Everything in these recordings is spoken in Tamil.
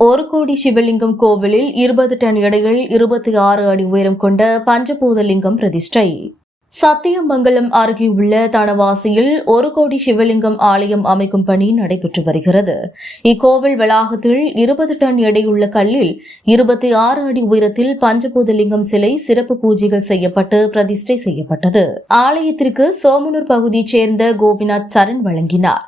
ஒரு கோடி சிவலிங்கம் கோவிலில் 20 டன் எடையில் 26 அடி உயரம் கொண்ட பஞ்சபூதலிங்கம் பிரதிஷ்டை. சத்தியமங்கலம் அருகே உள்ள தனவாசியில் 1 கோடி சிவலிங்கம் ஆலயம் அமைக்கும் பணி நடைபெற்று வருகிறது. இக்கோவில் வளாகத்தில் 20 டன் எடையுள்ள கல்லில் 26 அடி உயரத்தில் பஞ்சபூதலிங்கம் சிலை சிறப்பு பூஜைகள் செய்யப்பட்டு பிரதிஷ்டை செய்யப்பட்டது. ஆலயத்திற்கு சோமனூர் பகுதியைச் சேர்ந்த கோபிநாத் சரண் வழங்கினார்.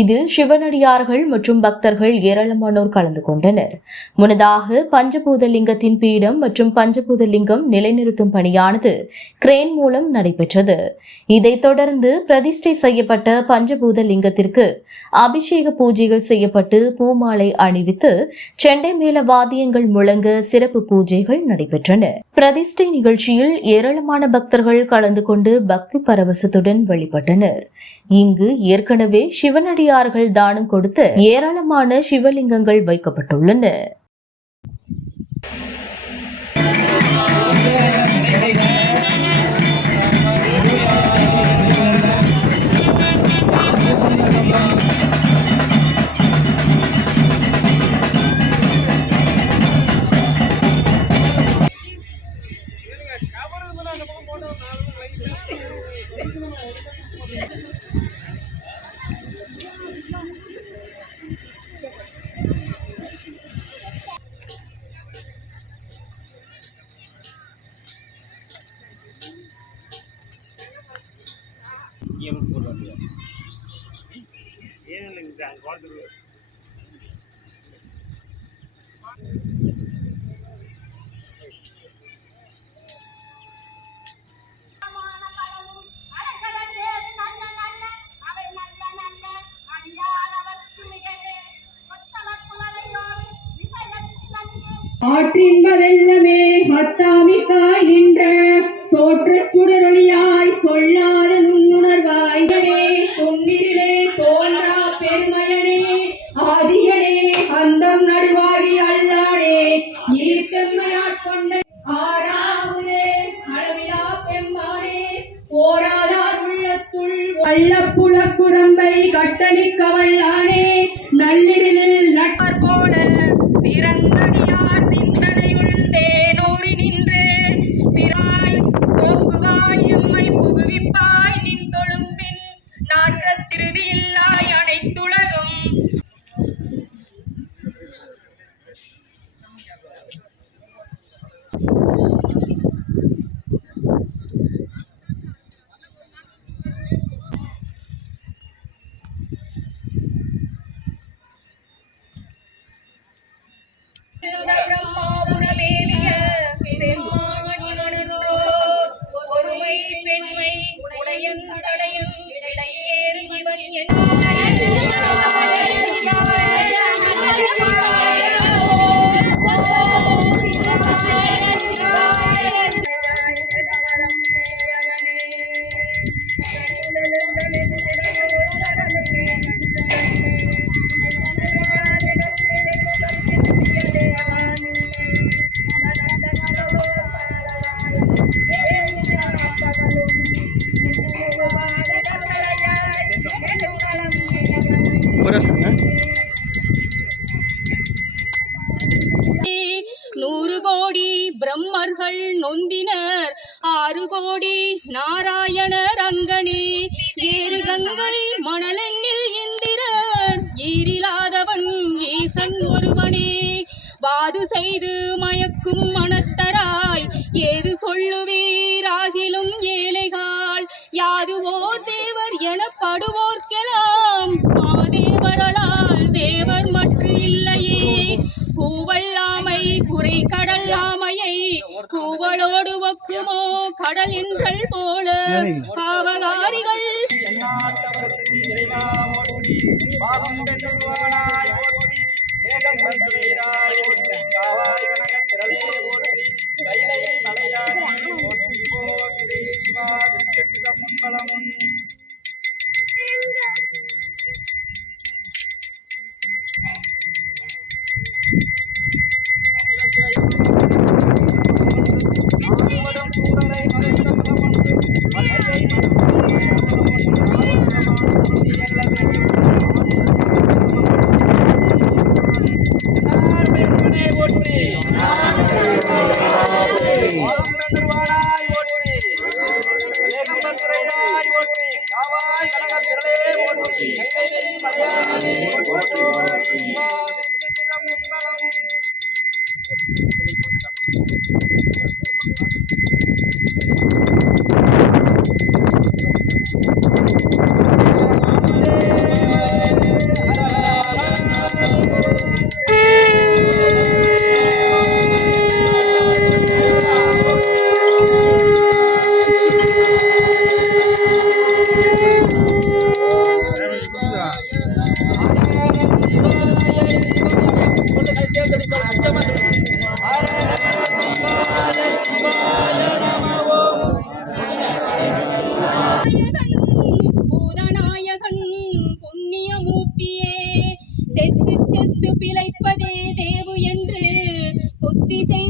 இதில் சிவனடியார்கள் மற்றும் பக்தர்கள் ஏராளமானோர் கலந்து கொண்டனர். முன்னதாக பஞ்சபூதலிங்கத்தின் பீடம் மற்றும் பஞ்சபூதலிங்கம் நிலைநிறுத்தும் பணியானது கிரேன் மூலம் நடைபெற்றது. இதைத் தொடர்ந்து பிரதிஷ்டை செய்யப்பட்ட பஞ்சபூதலிங்கத்திற்கு அபிஷேக பூஜைகள் செய்யப்பட்டு பூமாலை அணிவித்து செண்டை மேள வாத்தியங்கள் முழங்க சிறப்பு பூஜைகள் நடைபெற்றன. பிரதிஷ்டை நிகழ்ச்சியில் ஏராளமான பக்தர்கள் கலந்து கொண்டு பக்தி பரவசத்துடன் வழிபட்டனர். இங்கு ஏற்கனவே சிவனடியார்கள் தானம் கொடுத்து ஏராளமான சிவலிங்கங்கள் வைக்கப்பட்டுள்ளன. ஆற்றின்ப வெள்ளமே ஹத்தாமிக்காய் நின்ற தோற்றச் சுடரொளியாய் சொல்லாத நுண்ணுணர்வாய் பொன்னிரிலே தோன்றா பெருமையனே ஆதியனே அந்தம் நடுவாகி அல்லாடே ஈர்த்தெம்மையாட்கொண்ட ஆறாமுதே அளவிலா பெம்மானே போராதார் உள்ளத்துள் வள்ளப்புல குரம்பை கட்டளிக்க வல்லானே நள்ளிரிலில் நட்பர் போல பிறந்தடியார் நின்றனையுள் தேனோடி நின்று பிறாய் போக்குவாய் எம்மை புகுவிப்பாய் நின் தொழும்பின் நாற்றத் திருதியில்லாய் அனைத்துலகும் நூறு கோடி பிரம்மர்கள் நொந்தினர் 6 கோடி நாராயணர் அங்கனே ஏறு கங்கை மணலெண்ணில் இந்திரர் ஈரிலாதவன் ஈசன் ஒருவனே வாது செய்து மயக்கும் மனத்தராய் ஏது சொல்லுவீராகிலும் ஏழைகால் யாதுவோ தேவர் எனப்படுவோர்க்கெல்லாம் மாதேவரலால் தேவர் மற்ற இல்லையே பூவல்லாமை குறை கடல்லாமையை பூவளோடு ஒக்குமோ கடல் என்றல் போல பாவகாரிகள்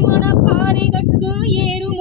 மணப்பாறைகட்கு ஏறும்